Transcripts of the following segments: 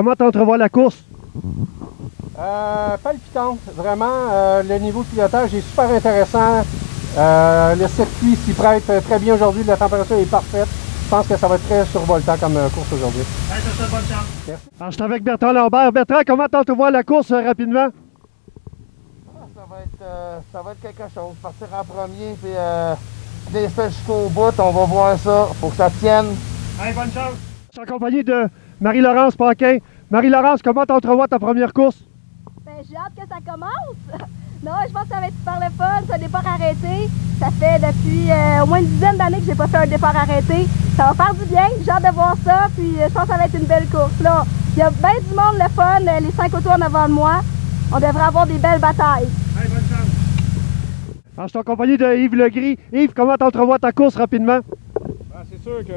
comment t'entrevois la course? Palpitante, vraiment. Le niveau de pilotage est super intéressant. Le circuit s'y prête très bien aujourd'hui. La température est parfaite. Je pense que ça va être très survoltant comme course aujourd'hui. Ça te souhaite bonne chance. Merci. Alors, je suis avec Bertrand Lambert. Bertrand, comment t'entrevois la course rapidement? Ça va être quelque chose. Partir en premier, puis descendre jusqu'au bout, on va voir ça. Faut que ça tienne. Allez, bonne chance. Je suis en compagnie de Marie-Laurence Paquin. Marie-Laurence, comment t'entrevois ta première course? Ben, j'ai hâte que ça commence. Non, je pense que ça va être super le fun. C'est un départ arrêté. Ça fait depuis au moins une dizaine d'années que j'ai pas fait un départ arrêté. Ça va faire du bien. J'ai hâte de voir ça. Puis je pense que ça va être une belle course. Là, il y a bien du monde, le fun. Les 5 autos en avant de moi. On devrait avoir des belles batailles. Allez, bonne chance. Alors, je suis en compagnie de Yves Legris. Yves, comment t'entrevois ta course rapidement? C'est sûr que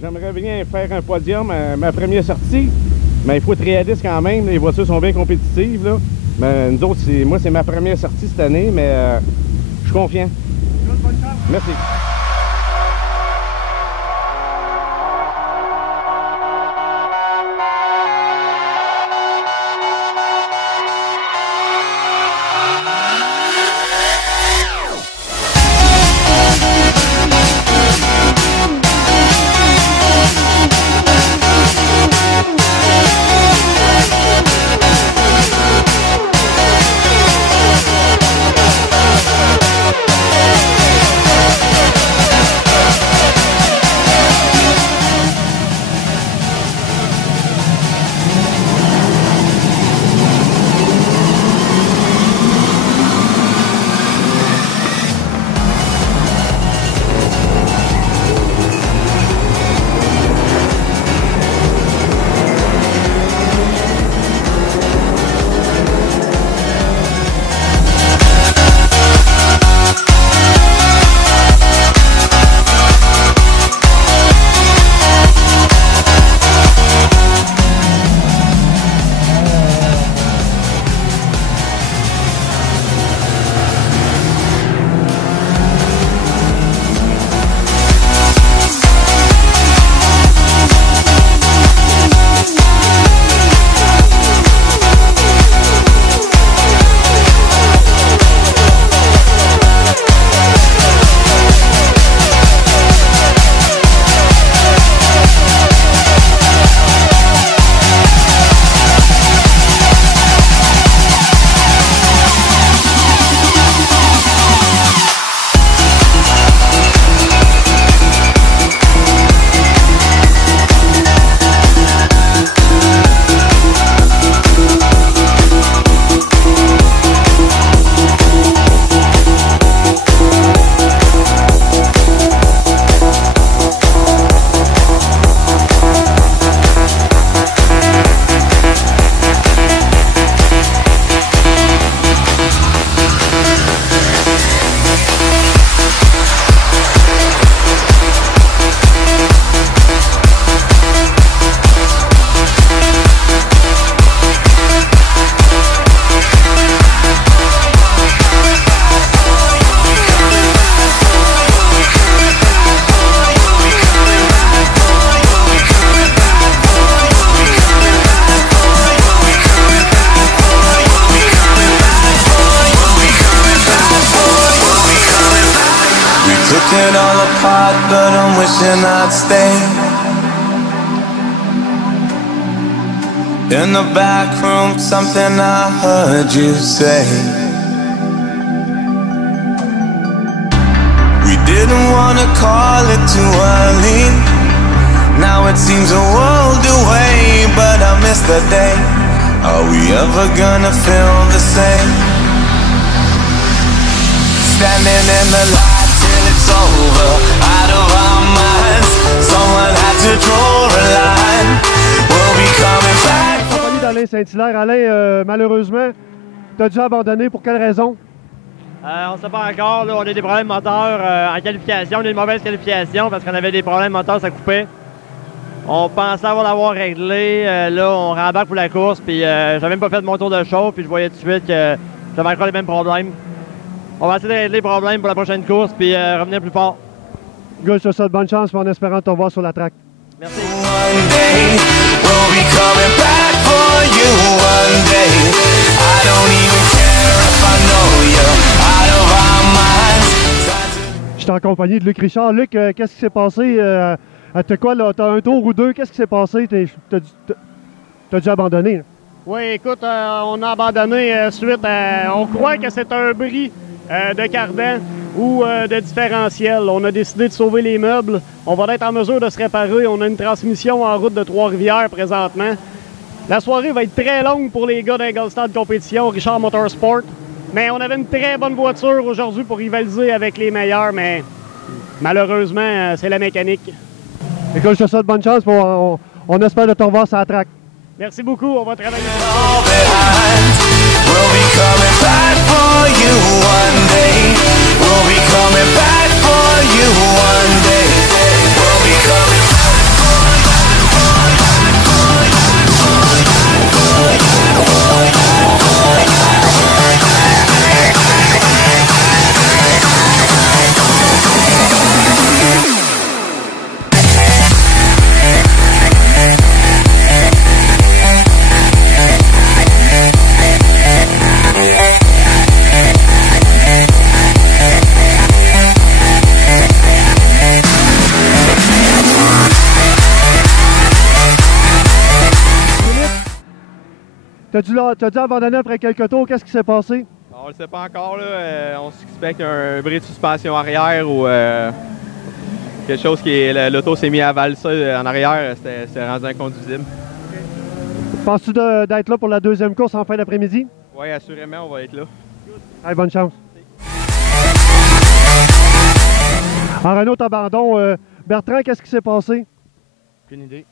j'aimerais bien faire un podium à ma première sortie, mais il faut être réaliste quand même. Les voitures sont bien compétitives, là. Mais nous autres, moi, c'est ma première sortie cette année, mais je suis confiant. Bonne chance. Merci. It all apart, but I'm wishing I'd stay. In the back room, something I heard you say. We didn't wanna call it too early. Now it seems a world away, but I miss the day. Are we ever gonna feel the same? Standing in the light till it's over, out of our minds. Someone had to draw a line. We'll be coming back. Compagnie d'Alain Saint-Hilaire. Alain, malheureusement, tu as dû abandonner. Pour quelle raison? On ne sait pas encore. Là, on a des problèmes moteurs en qualification. On a une mauvaise qualification parce qu'on avait des problèmes moteurs, ça coupait. On pensait l'avoir réglé. Là, on rembarque pour la course. Puis j'avais même pas fait de mon tour de chauffe. Puis je voyais tout de suite que j'avais encore les mêmes problèmes. On va essayer de régler les problèmes pour la prochaine course. Puis revenir plus fort. Gars, je te souhaite bonne chance en espérant te revoir sur la track. Merci. We'll be coming back for you one day. I don't even care if I know you're out of our minds. Je suis en compagnie de Luc Richard. Luc, qu'est-ce qui s'est passé? T'as quoi, là? T'as un tour ou deux? Qu'est-ce qui s'est passé? T'as dû abandonner, là. Oui, écoute, on a abandonné suite à... On croit que c'est un bris de cardan ou de différentiel. On a décidé de sauver les meubles. On va être en mesure de se réparer. On a une transmission en route de Trois-Rivières présentement. La soirée va être très longue pour les gars d'Ingolstadt Compétition, Richard Motorsport. Mais on avait une très bonne voiture aujourd'hui pour rivaliser avec les meilleurs, mais malheureusement, c'est la mécanique. Écoute, je te souhaite bonne chance. On espère de te revoir sur la track. Merci beaucoup, on va travailler. We'll be coming back for you one day. We'll be coming back for you one day. We'll be coming T'as dû abandonner après quelques tours. Qu'est-ce qui s'est passé? On le sait pas encore, là. On suspecte un bris de suspension arrière ou quelque chose l'auto s'est mis à valser en arrière. C'était rendu inconduisible. Penses-tu d'être là pour la deuxième course en fin d'après-midi? Oui, assurément, on va être là. Allez, bonne chance. En Renault abandon, Bertrand, qu'est-ce qui s'est passé? Aucune idée.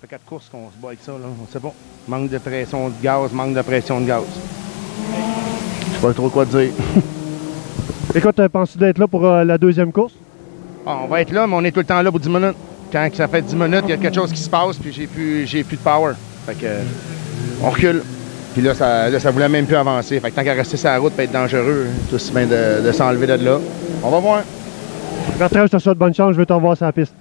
Ça fait 4 courses qu'on se bat avec ça, là. On sait pas. Manque de pression de gaz, manque de pression de gaz. Je sais pas trop quoi dire. Écoute, penses-tu d'être là pour la deuxième course? Ah, on va être là, mais on est tout le temps là pour 10 minutes. Quand ça fait 10 minutes, il y a quelque chose qui se passe, puis j'ai plus de power. Fait que, on recule. Puis là, ça voulait même plus avancer. Fait que tant qu'à rester sur la route et être dangereux, tout aussi bien de s'enlever de là. On va voir. Bertrand, je te souhaite bonne chance. Je veux te revoir sur la piste.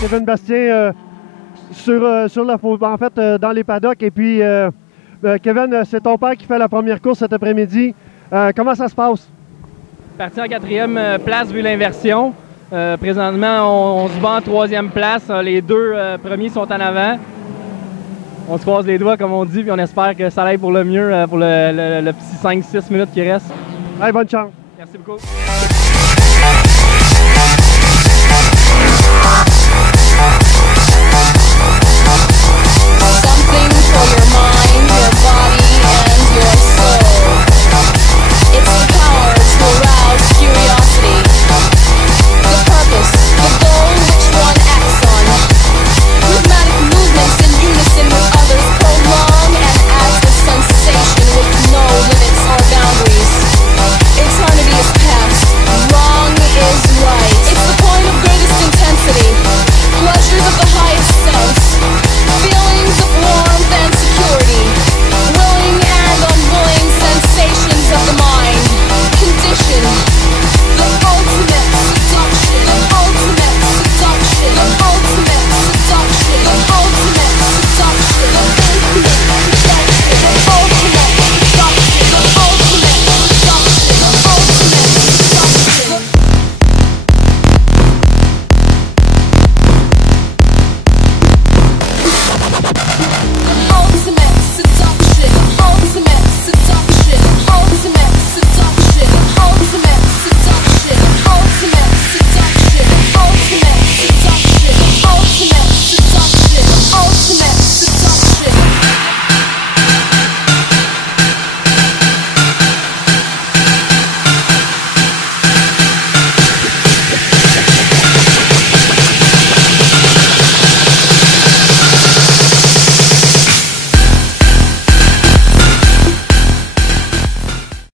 Kevin Bastien dans les paddocks. Et puis, Kevin, c'est ton père qui fait la première course cet après-midi. Comment ça se passe? Parti en 4e place vu l'inversion. Présentement, on se bat en 3e place. Les deux premiers sont en avant. On se croise les doigts, comme on dit, puis on espère que ça aille pour le mieux pour le petit 5-6 minutes qui reste. Allez, bonne chance. Merci beaucoup.